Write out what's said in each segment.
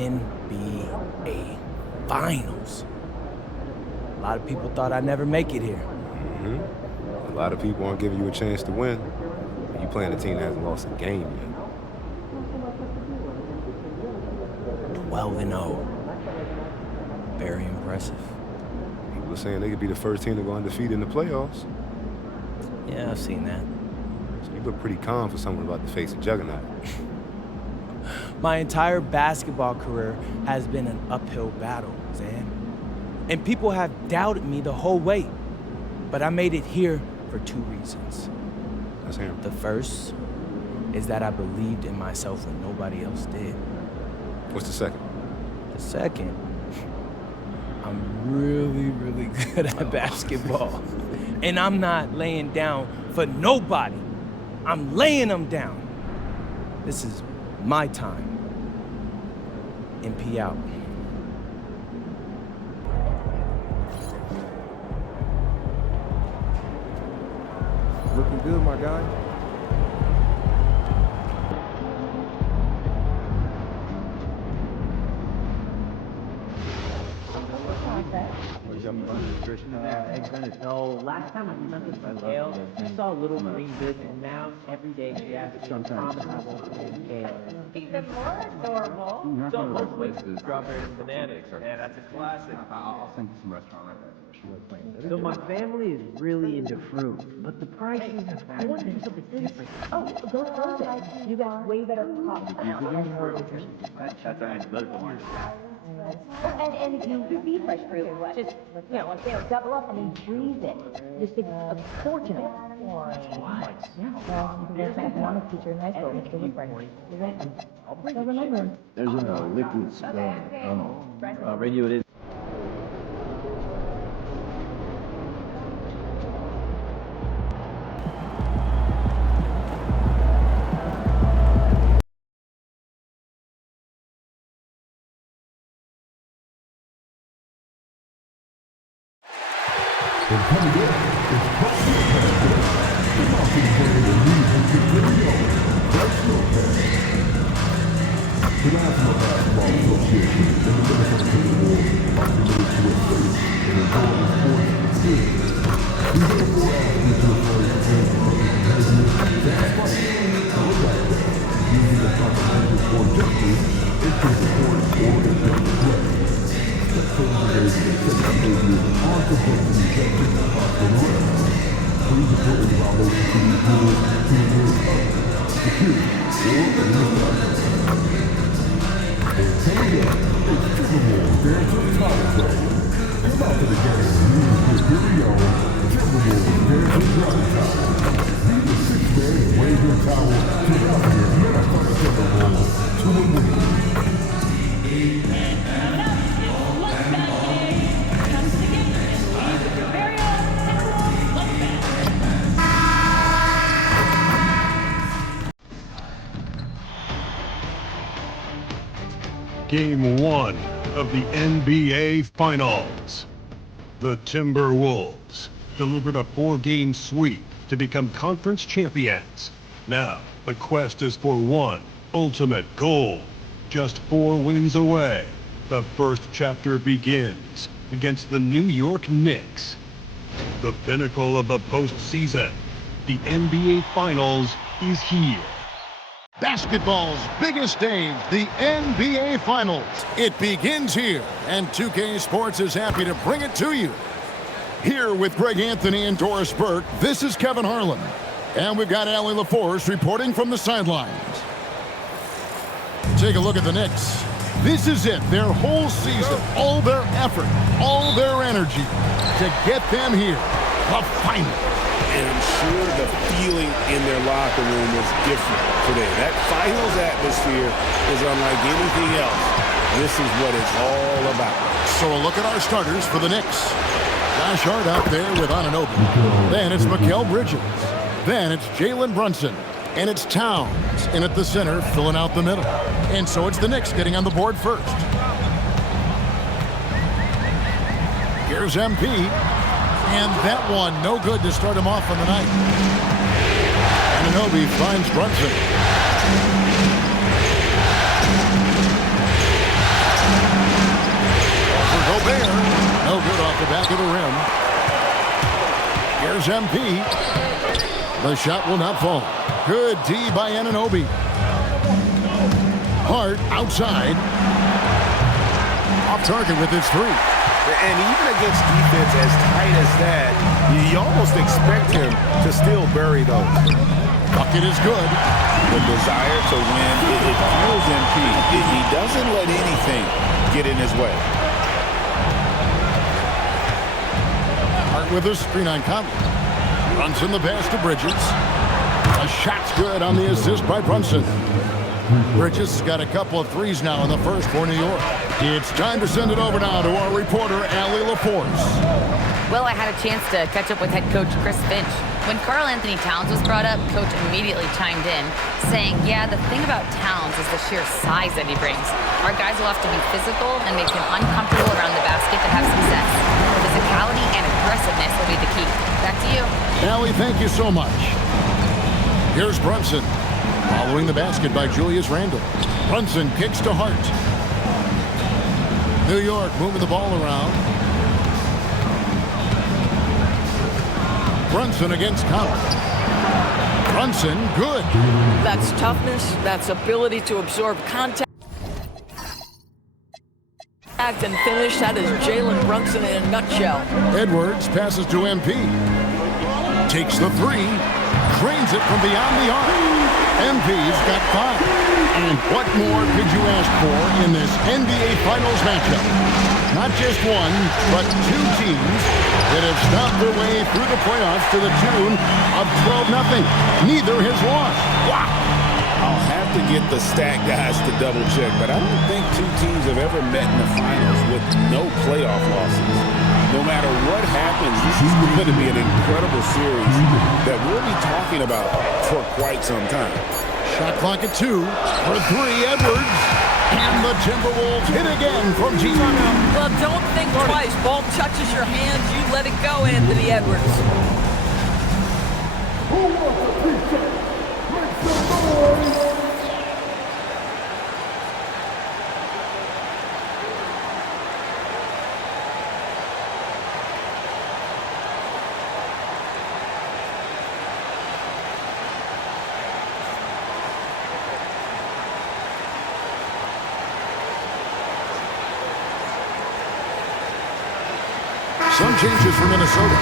NBA Finals. A lot of people thought I'd never make it here. A lot of people aren't giving you a chance to win. You playing a team that hasn't lost a game yet. 12-0. Very impressive. People are saying they could be the first team to go undefeated in the playoffs. Yeah, I've seen that. So you look pretty calm for someone about to face a juggernaut. My entire basketball career has been an uphill battle, Zan. And people have doubted me the whole way. But I made it here for 2 reasons. Let's hear 'em. The first is that I believed in myself when nobody else did. What's the second? The second, I'm really, really good at basketball. And I'm not laying down for nobody. I'm laying them down. This is my time. MP out. Looking good, my guy. No, last time I met with Mikhail, I saw a little green bit, and now every day she asks me to promise I won't play Mikhail. Even more adorable. Some places, strawberries and bananas. Yeah, that's a classic. I'll send you some restaurant recommendations. So my family is really into fruit, but the prices I want to do something different. Oh, those guys, you got way better coffee. And if you be fresh fruit, just, double up and then freeze it. Just a fortune. What? Yeah, well, you can go economics teacher in high school, Mr. Whitburn. You're welcome. So remember. There's a liquid radio it is. And coming up, it's Personal Pass. The marketing brand of music and video. Personal Pass. The National Basketball Association and the Minnesota Timberwolves are committed to a safe and enjoyable sports experience. We therefore ask you to refer your fans to competitive fast fight, co-broadcast, using the comprehensive or justice, into support or adjust play. Please report any violations to these rules to the nearest security or administration. And coming up, it's Timberwolves Dancing Towel Day. Come out to the game and use your very own Timberwolves Dancing Towel. Be the 6th man and wave your towel to welcome your Minnesota Timberwolves to a win. Game 1 of the NBA Finals. The Timberwolves delivered a 4-game sweep to become conference champions. Now, the quest is for one ultimate goal. Just 4 wins away. The first chapter begins against the New York Knicks. The pinnacle of the postseason. The NBA Finals is here. Basketball's biggest stage, the NBA Finals. It begins here, and 2K Sports is happy to bring it to you. Here with Greg Anthony and Doris Burke, this is Kevin Harlan. And we've got Allie LaForce reporting from the sidelines. Take a look at the Knicks. This is it, their whole season, all their effort, all their energy to get them here, the finals. And I'm sure the feeling in their locker room was different today. That finals atmosphere is unlike anything else. This is what it's all about. So a look at our starters for the Knicks. Josh Hart out there with Anunoby. Then it's Mikal Bridges. Then it's Jalen Brunson. And it's Towns in at the center, filling out the middle. And so it's the Knicks getting on the board first. Here's MP. And that one, no good to start him off on the night. Anunoby finds Brunson. Here's MP. The shot will not fall. Good D by Anunoby. Hart outside. Off target with his three. And even against defense as tight as that, you almost expect him to still bury those. Bucket is good. The desire to win, it fuels MP. He doesn't let anything get in his way. Hart with a screen on Conley. Brunson the pass to Bridges. A shot's good on the assist by Brunson. Bridges has got a couple of threes now in the first for New York. It's time to send it over now to our reporter, Allie LaForce. Well, I had a chance to catch up with head coach Chris Finch. When Karl Anthony Towns was brought up, coach immediately chimed in, saying, yeah, the thing about Towns is the sheer size that he brings. Our guys will have to be physical and make him uncomfortable around the basket to have success. Physicality and aggressiveness will be the key. Back to you. Allie, thank you so much. Here's Brunson. Following the basket by Julius Randle. Brunson kicks to Hart. New York moving the ball around. Brunson against Conley. Brunson, good. That's toughness. That's ability to absorb contact and finish. That is Jalen Brunson in a nutshell. Edwards passes to MP. Takes the three. Drains it from beyond the arc. MP's got 5. And what more could you ask for in this NBA Finals matchup? Not just one, but 2 teams that have stopped their way through the playoffs to the tune of 12-0. Neither has lost. Wow! I'll have to get the stat guys to double check, but I don't think 2 teams have ever met in the finals with no playoff losses. No matter what happens, this is going to be an incredible series that we'll be talking about for quite some time. Shot clock at 2 for 3, Edwards. And the Timberwolves hit again from deep. Well, don't think twice. Ball touches your hands, you let it go, Anthony Edwards. Who wants a pizza? Make some noise! Some changes for Minnesota.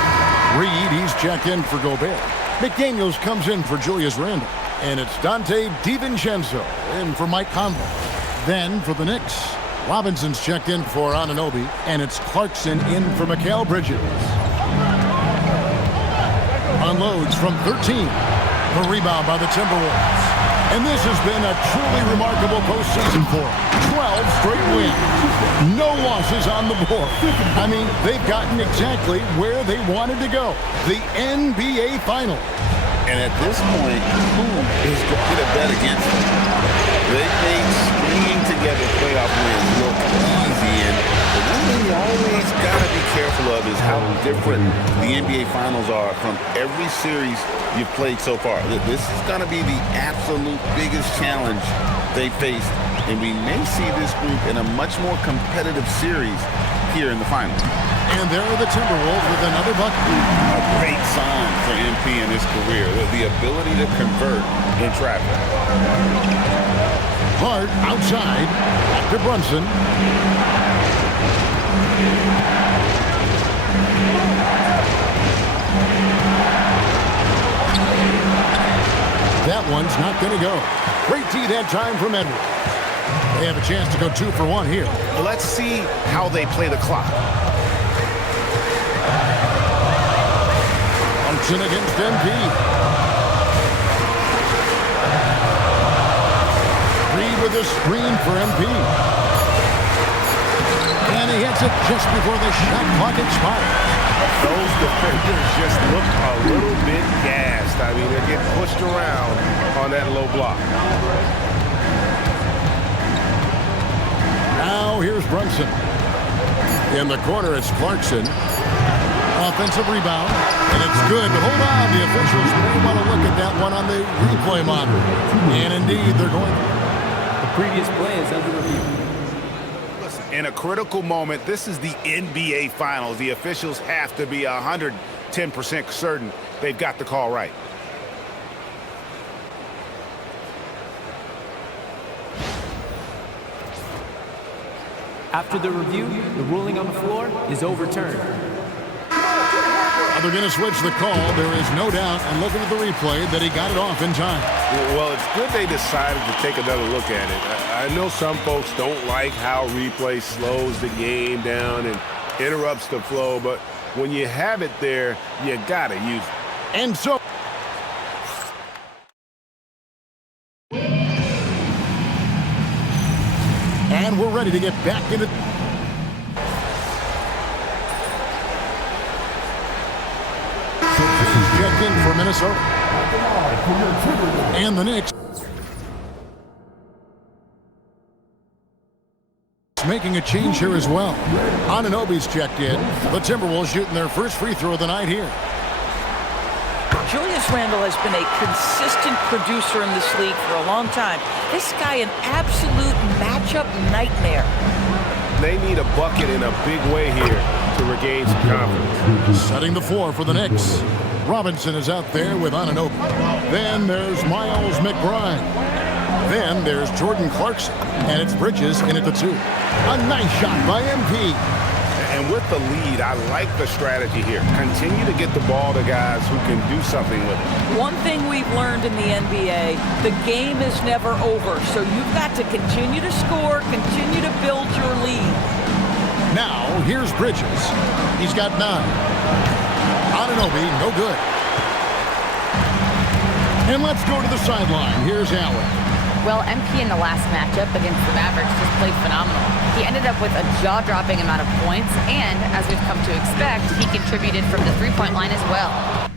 Reed, he's checked in for Gobert. McDaniels comes in for Julius Randle. And it's Dante DiVincenzo in for Mike Conley. Then for the Knicks, Robinson's checked in for Anunoby. And it's Clarkson in for Mikal Bridges. Unloads from 13. The rebound by the Timberwolves. And this has been a truly remarkable postseason for them. 12 straight wins. No losses on the board. I mean, they've gotten exactly where they wanted to go. The NBA Finals. And at this point, who is going to bet against them? They make stringing together playoff wins look easy. And the one thing you always got to be careful of is how different the NBA Finals are from every series you've played so far. This is going to be the absolute biggest challenge they faced, and we may see this group in a much more competitive series here in the finals. And there are the Timberwolves with another bucket. A great sign for MP in his career, the ability to convert in traffic. Hart outside, back to Brunson. That one's not going to go. Great D that time from Edwards. They have a chance to go 2 for 1 here. Let's see how they play the clock. Function against MP. Reed with a screen for MP. And he hits it just before the shot clock expires. Those defenders just look a little bit gassed. I mean, they're getting pushed around on that low block. Now here's Brunson. In the corner, it's Clarkson. Offensive rebound, and it's good. But hold on, the officials may want to look at that one on the replay monitor. And indeed, they're going to. The previous play is under review. In a critical moment, this is the NBA Finals. The officials have to be 100% 10% certain they've got the call right. After the review, the ruling on the floor is overturned. They're going to switch the call. There is no doubt, and looking at the replay, that he got it off in time. Well, it's good they decided to take another look at it. I know some folks don't like how replay slows the game down and interrupts the flow, but when you have it there, you got to use it. And so... and we're ready to get back into... checked in for Minnesota. And the Knicks making a change here as well. Anunoby's checked in. The Timberwolves shooting their first free throw of the night here. Julius Randle has been a consistent producer in this league for a long time. This guy, an absolute matchup nightmare. They need a bucket in a big way here to regain some confidence. Setting the floor for the Knicks. Robinson is out there with Anunoby. Then there's Miles McBride. Then there's Jordan Clarkson. And it's Bridges in at the 2. A nice shot by MP. And with the lead, I like the strategy here. Continue to get the ball to guys who can do something with it. One thing we've learned in the NBA, the game is never over. So you've got to continue to score, continue to build your lead. Now, here's Bridges. He's got 9. Anunoby, no good. And let's go to the sideline. Here's Allen. Well, MP in the last matchup against the Mavericks just played phenomenal. He ended up with a jaw-dropping amount of points, and as we've come to expect, he contributed from the three-point line as well.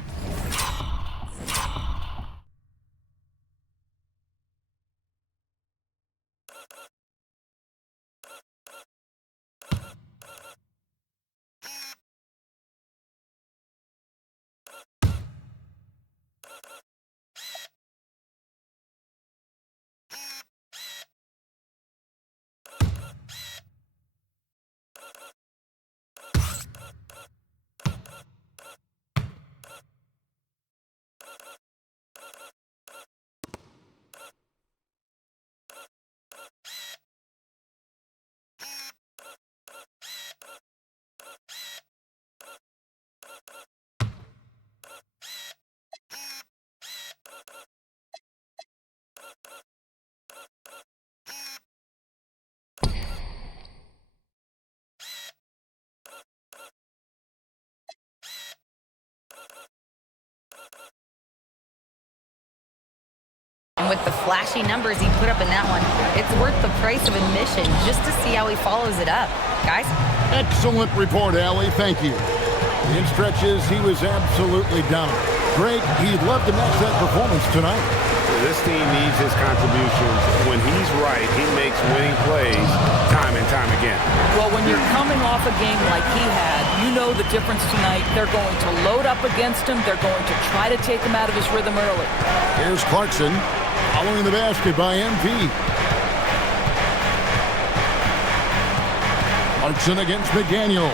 And with the flashy numbers he put up in that one, it's worth the price of admission just to see how he follows it up. Guys? Excellent report, Allie. Thank you. In stretches, he was absolutely dominant. Greg, he'd love to match that performance tonight. This team needs his contributions. When he's right, he makes winning plays time and time again. Well, when you're coming off a game like he had, you know the difference tonight. They're going to load up against him. They're going to try to take him out of his rhythm early. Here's Clarkson following the basket by MP. Clarkson against McDaniel.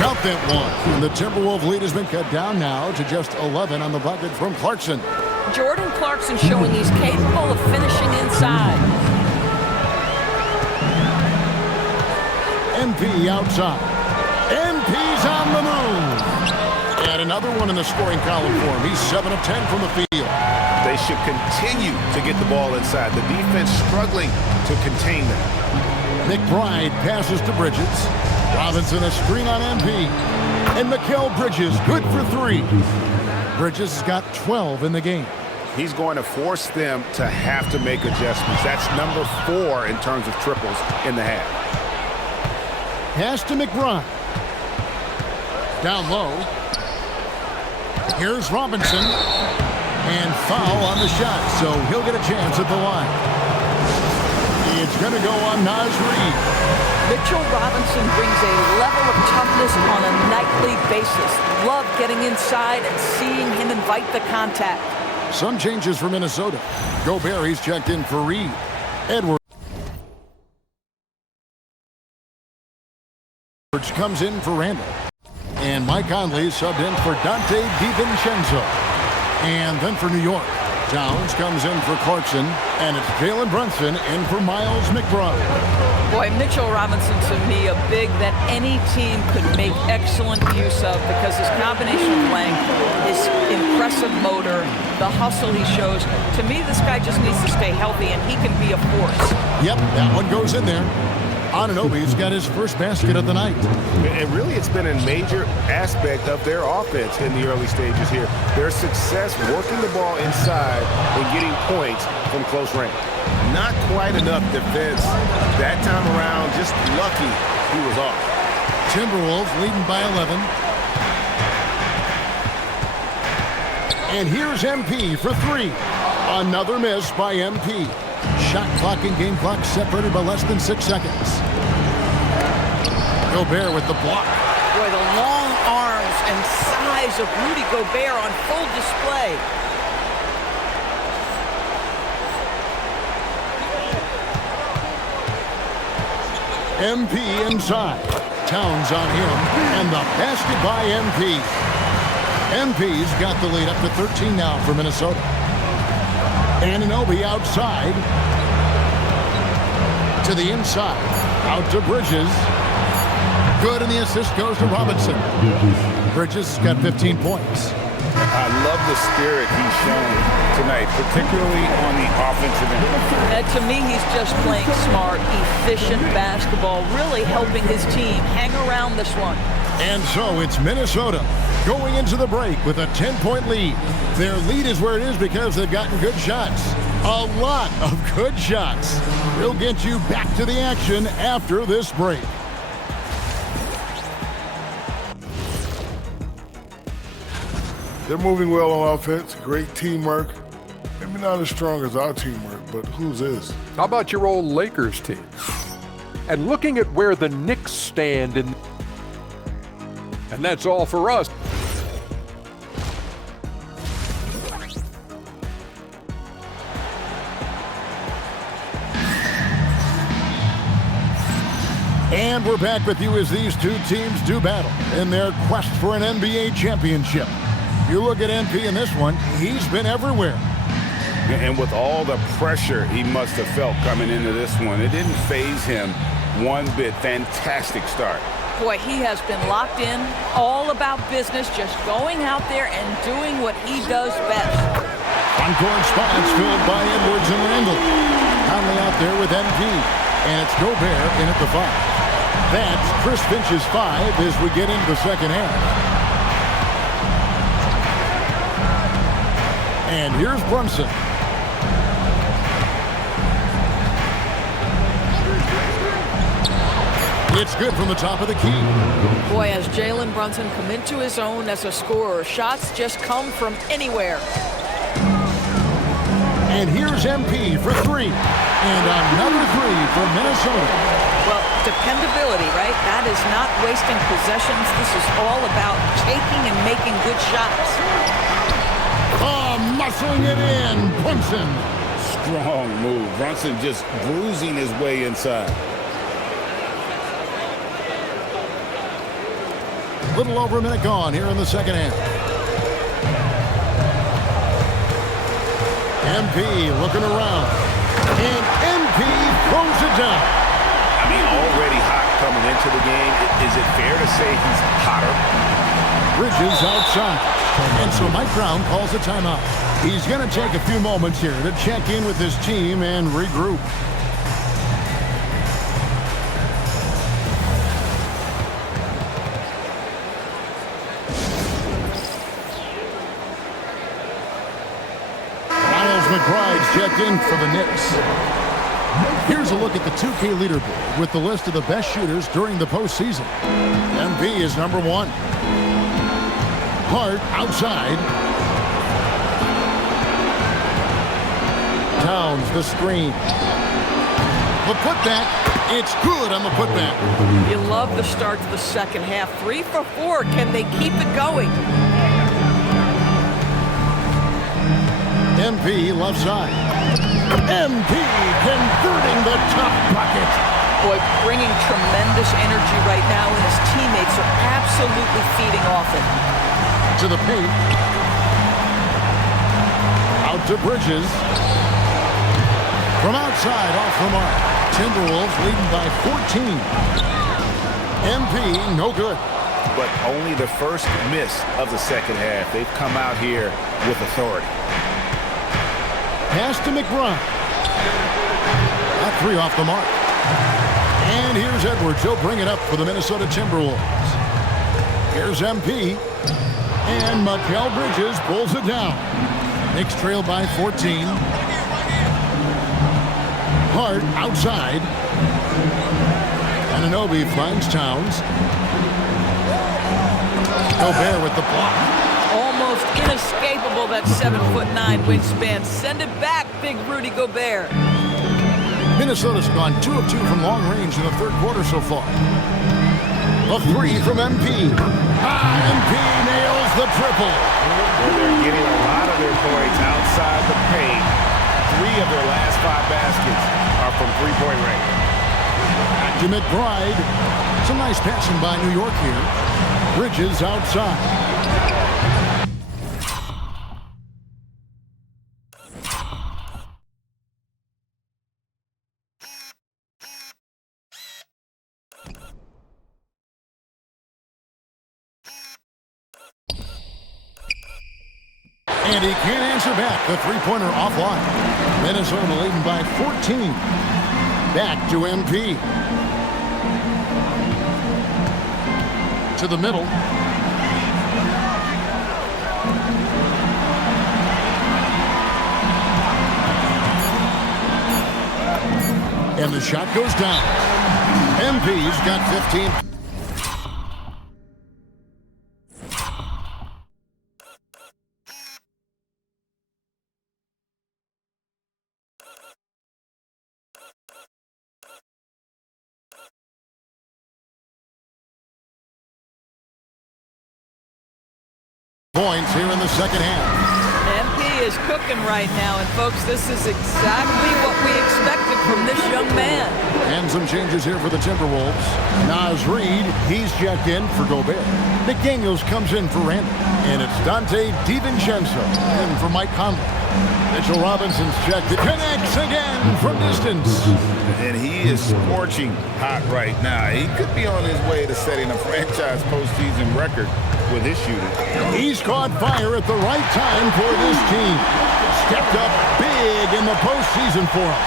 Count that one. And the Timberwolves lead has been cut down now to just 11 on the bucket from Clarkson. Jordan Clarkson showing he's capable of finishing inside. MP outside. MP's on the move. And another one in the scoring column for him. He's 7 of 10 from the field. They should continue to get the ball inside. The defense struggling to contain them. McBride passes to Bridges. Robinson a screen on MP. And Mikal Bridges good for 3. Bridges has got 12 in the game. He's going to force them to have to make adjustments. That's number 4 in terms of triples in the half. Pass to McBride. Down low. Here's Robinson. And foul on the shot, so he'll get a chance at the line. It's going to go on Naz Reid. Mitchell Robinson brings a level of toughness on a nightly basis. Love getting inside and seeing him invite the contact. Some changes for Minnesota. Gobert, he's checked in for Reid. Edwards comes in for Randle. And Mike Conley subbed in for Dante DiVincenzo. And then for New York, Towns comes in for Clarkson, and it's Jalen Brunson in for Miles McBride. Boy, Mitchell Robinson, to me, a big that any team could make excellent use of because his combination of length, his impressive motor, the hustle he shows. To me, this guy just needs to stay healthy, and he can be a force. Yep, that one goes in there. Anunoby's got his first basket of the night. And really, it's been a major aspect of their offense in the early stages here. Their success working the ball inside and getting points from close range. Not quite enough defense that time around. Just lucky he was off. Timberwolves leading by 11. And here's MP for 3. Another miss by MP. Shot clock and game clock separated by less than 6 seconds. Gobert with the block. Boy, the long arms and size of Rudy Gobert on full display. MP inside. Towns on him, and the basket by MP. MP's got the lead up to 13 now for Minnesota. Anunoby outside. To the inside. Out to Bridges. Good, and the assist goes to Robinson. Bridges got 15 points. I love the spirit he's shown tonight, particularly on the offensive end. And to me, he's just playing smart, efficient basketball, really helping his team hang around this one. And so it's Minnesota going into the break with a 10-point lead. Their lead is where it is because they've gotten good shots. A lot of good shots. We'll get you back to the action after this break. They're moving well on offense. Great teamwork. Maybe not as strong as our teamwork, but whose is? How about your old Lakers team? And looking at where the Knicks stand in... And that's all for us. And we're back with you as these two teams do battle in their quest for an NBA championship. You look at MP in this one, he's been everywhere. And with all the pressure he must have felt coming into this one, it didn't faze him one bit. Fantastic start. Boy, he has been locked in, all about business, just going out there and doing what he does best. On-court spots filled by Edwards and Randall. Conley out there with MP, and it's Gobert in at the 5. That's Chris Finch's 5 as we get into the second half. And here's Brunson. It's good from the top of the key. Boy, has Jalen Brunson come into his own as a scorer. Shots just come from anywhere. And here's MP for 3. And another 3 for Minnesota. Well, dependability, right? That is not wasting possessions. This is all about taking and making good shots. Oh, muscling it in, Brunson. Strong move. Brunson just bruising his way inside. Little over a minute gone here in the second half. MP looking around. And MP throws it down. I mean, already hot coming into the game. Is it fair to say he's hotter? Bridges outside. And so Mike Brown calls a timeout. He's going to take a few moments here to check in with his team and regroup. Miles McBride's checked in for the Knicks. Here's a look at the 2K leaderboard with the list of the best shooters during the postseason. MP is number 1. Hart outside. Towns the screen. The putback. It's good on the putback. You love the start to the second half. 3 for 4. Can they keep it going? MP left side. MP converting the top bucket. Boy, bringing tremendous energy right now, and his teammates are absolutely feeding off it. To the paint. Out to Bridges. From outside, off the mark. Timberwolves leading by 14. MP, no good. But only the first miss of the second half. They've come out here with authority. Pass to McBride. That three off the mark. And here's Edwards. He'll bring it up for the Minnesota Timberwolves. Here's MP. And Mikal Bridges pulls it down. Knicks trail by 14. Hart outside. Anunoby finds Towns. Gobert with the block. Almost inescapable, that 7'9" wingspan. Send it back, big Rudy Gobert. Minnesota's gone 2 of 2 from long range in the third quarter so far. A three from MP. MP nails the triple. They're getting a lot of their points outside the paint. 3 of their last 5 baskets are from three-point range. Back to McBride. Some nice passing by New York here. Bridges outside. And he can't answer back. The three-pointer offline. Minnesota leading by 14. Back to MP. To the middle. And the shot goes down. MP's got 15. Points here in the second half. MP is cooking right now, and folks, this is exactly what we expected from this young man. And some changes here for the Timberwolves. Naz Reid, he's checked in for Gobert. McDaniels comes in for Randall. And it's Dante DiVincenzo in for Mike Conley. Mitchell Robinson's checked. It connects again from distance. And he is scorching hot right now. He could be on his way to setting a franchise postseason record with his shooting. He's caught fire at the right time for this team. Stepped up big in the postseason for him.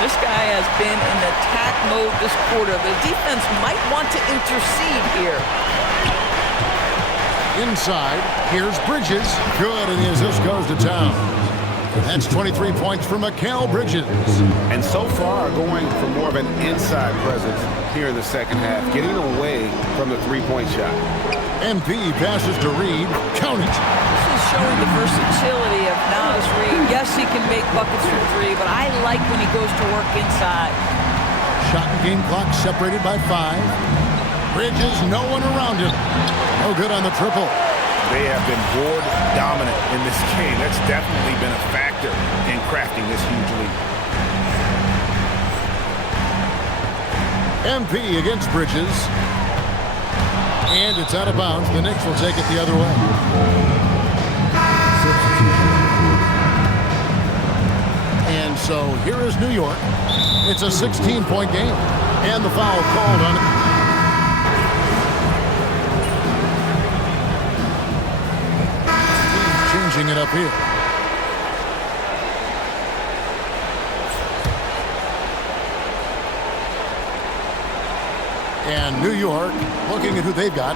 This guy has been in attack mode this quarter. The defense might want to intercede here. Inside, here's Bridges. Good, and the assist goes to Towns. That's 23 points for Mikal Bridges. And so far, going for more of an inside presence here in the second half, getting away from the three-point shot. MP passes to Reid. Count it. This is showing the versatility of Naz Reid. Yes, he can make buckets from three, but I like when he goes to work inside. Shot and game clock separated by 5. Bridges, no one around him. No good on the triple. They have been board dominant in this game. That's definitely been a factor in crafting this huge lead. MP against Bridges. And it's out of bounds. The Knicks will take it the other way. And so here is New York. It's a 16-point game. And the foul called on it. Changing it up here. And New York, looking at who they've got.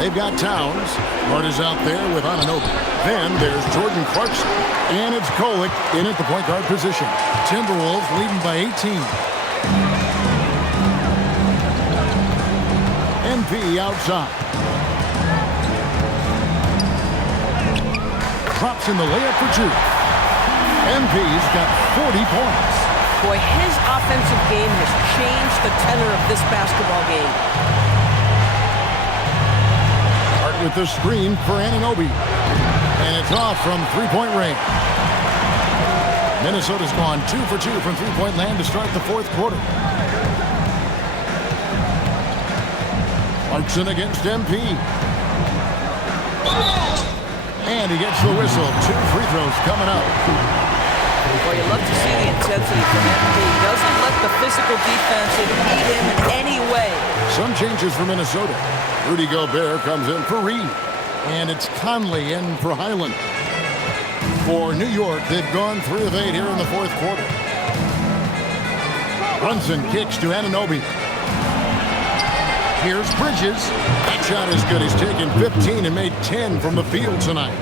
They've got Towns. Hart is out there with Anunoby. Then there's Jordan Clarkson. And it's Kolek in at the point guard position. Timberwolves leading by 18. MP outside. Drops in the layup for 2. MP's got 40 points. Boy, his offensive game has changed the tenor of this basketball game. Hart with the screen for Anunoby. And it's off from three-point range. Minnesota's gone 2 for 2 from three-point land to start the fourth quarter. Clarkson against MP. And he gets the whistle. 2 free throws coming up. Well, you love to see the intensity from MP. Doesn't let the physical defense impede him in any way. Some changes for Minnesota. Rudy Gobert comes in for Reed. And it's Conley in for Highland. For New York, they've gone 3 of 8 here in the fourth quarter. Brunson kicks to Anunoby. Here's Bridges. That shot is good. He's taken 15 and made 10 from the field tonight.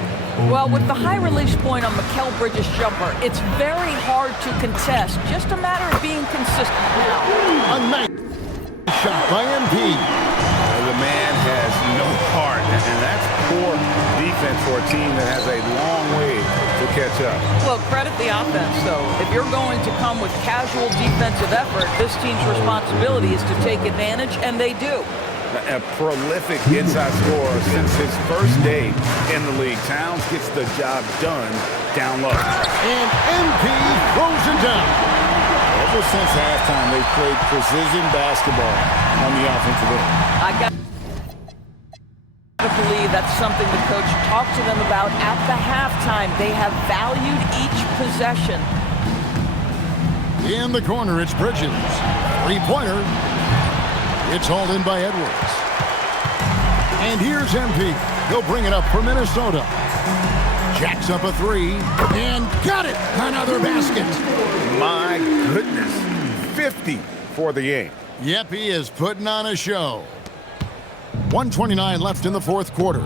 Well, with the high release point on Mikal Bridges' jumper, it's very hard to contest. Just a matter of being consistent now. A nice shot by MP. The man has no heart, and that's poor defense for a team that has a long way to catch up. Well, credit the offense, though. If you're going to come with casual defensive effort, this team's responsibility is to take advantage, and they do. A prolific inside scorer since his first day in the league. Towns gets the job done down low. And MP throws it down. Ever since halftime, they've played precision basketball on the offensive end. I got to believe that's something the coach talked to them about at the halftime. They have valued each possession. In the corner, it's Bridges. 3-pointer. It's hauled in by Edwards. And here's MP. He'll bring it up for Minnesota. Jacks up a 3. And got it! Another basket. My goodness. 50 for the game. Yep, he is putting on a show. 1:29 left in the fourth quarter.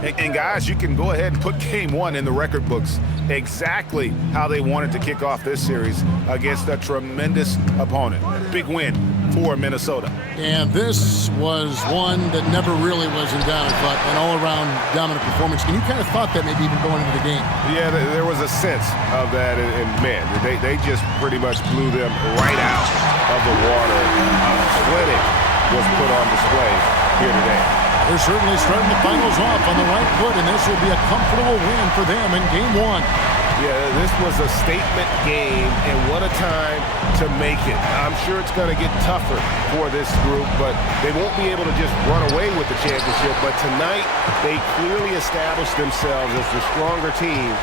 And guys, you can go ahead and put game 1 in the record books. Exactly how they wanted to kick off this series against a tremendous opponent. Big win for Minnesota. And this was one that never really was in doubt, but an all-around dominant performance. And you kind of thought that maybe even going into the game. Yeah, there was a sense of that. And man, they just pretty much blew them right out of the water. A clinic was put on display here today. They're certainly starting the finals off on the right foot, and this will be a comfortable win for them in game 1. Yeah, this was a statement game, and what a time to make it. I'm sure it's going to get tougher for this group, but they won't be able to just run away with the championship. But tonight, they clearly established themselves as the stronger team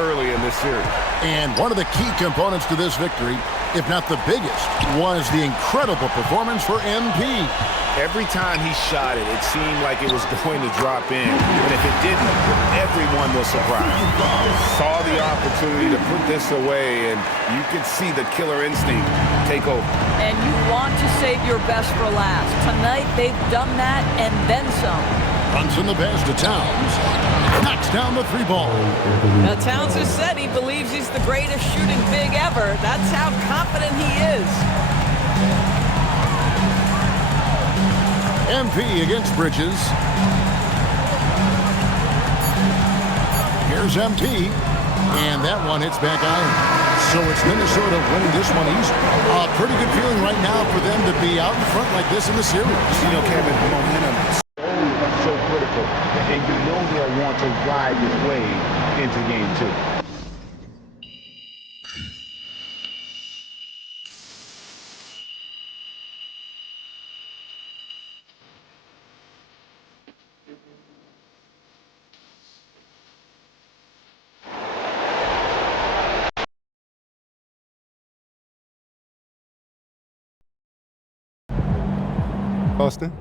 early in this series. And one of the key components to this victory, if not the biggest, was the incredible performance for MP. Every time he shot it, it seemed like it was going to drop in. And if it didn't, everyone was surprised. Saw the opportunity to put this away, and you could see the killer instinct take over. And you want to save your best for last. Tonight, they've done that and then some. Brunson the pass to Towns. Knocks down the 3-ball. Now, Towns has said he believes he's the greatest shooting big ever. That's how confident he is. MP against Bridges. Here's MP. And that one hits back iron. So it's Minnesota winning this one easy. A pretty good feeling right now for them to be out in front like this in the series. You know, Kevin, momentum is so critical. And you know they'll want to ride this wave into game 2. Austin,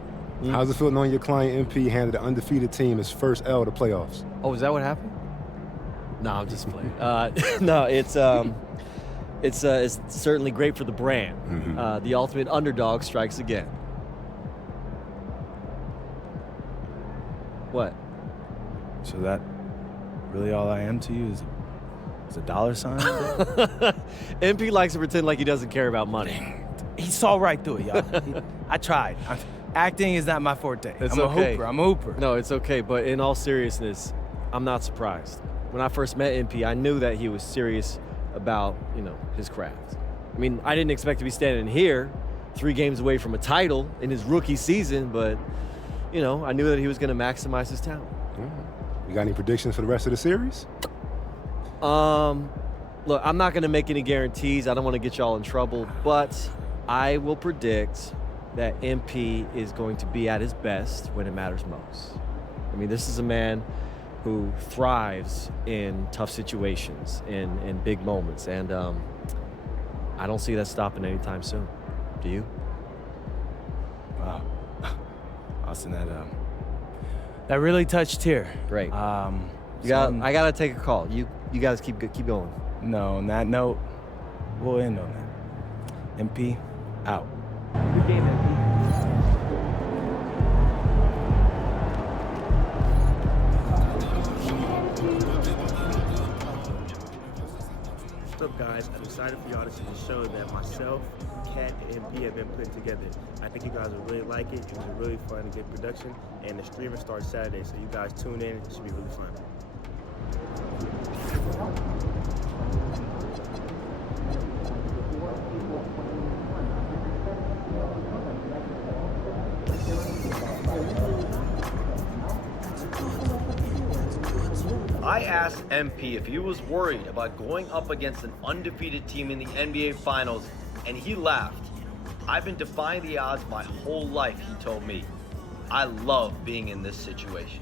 how's it feel knowing your client MP handed an undefeated team his first L to playoffs? Oh, is that what happened? No, I'm just playing. No, it's certainly great for the brand. Mm-hmm. The ultimate underdog strikes again. What? So that really all I am to you is a dollar sign? MP likes to pretend like he doesn't care about money. He saw right through it, y'all. I tried. Acting is not my forte. It's I'm okay. a hooper. I'm a hooper. No, it's okay. But in all seriousness, I'm not surprised. When I first met MP, I knew that he was serious about, his craft. I mean, I didn't expect to be standing here 3 games away from a title in his rookie season, but, I knew that he was going to maximize his talent. You got any predictions for the rest of the series? Look, I'm not going to make any guarantees. I don't want to get y'all in trouble, but I will predict that MP is going to be at his best when it matters most. I mean, this is a man who thrives in tough situations, in big moments, and I don't see that stopping anytime soon. Do you? Wow. Austin, that really touched here. Great. I gotta take a call. You guys keep going. No, on that note, we'll end on that. MP, out. Good game, MP. What's up, guys? I'm excited for y'all to see the show that myself, Kat, and MP have been putting together. I think you guys will really like it. It was a really fun and good production, and the streaming starts Saturday, so you guys tune in. It should be really fun. I asked MP if he was worried about going up against an undefeated team in the NBA Finals, and he laughed. I've been defying the odds my whole life, he told me. I love being in this situation.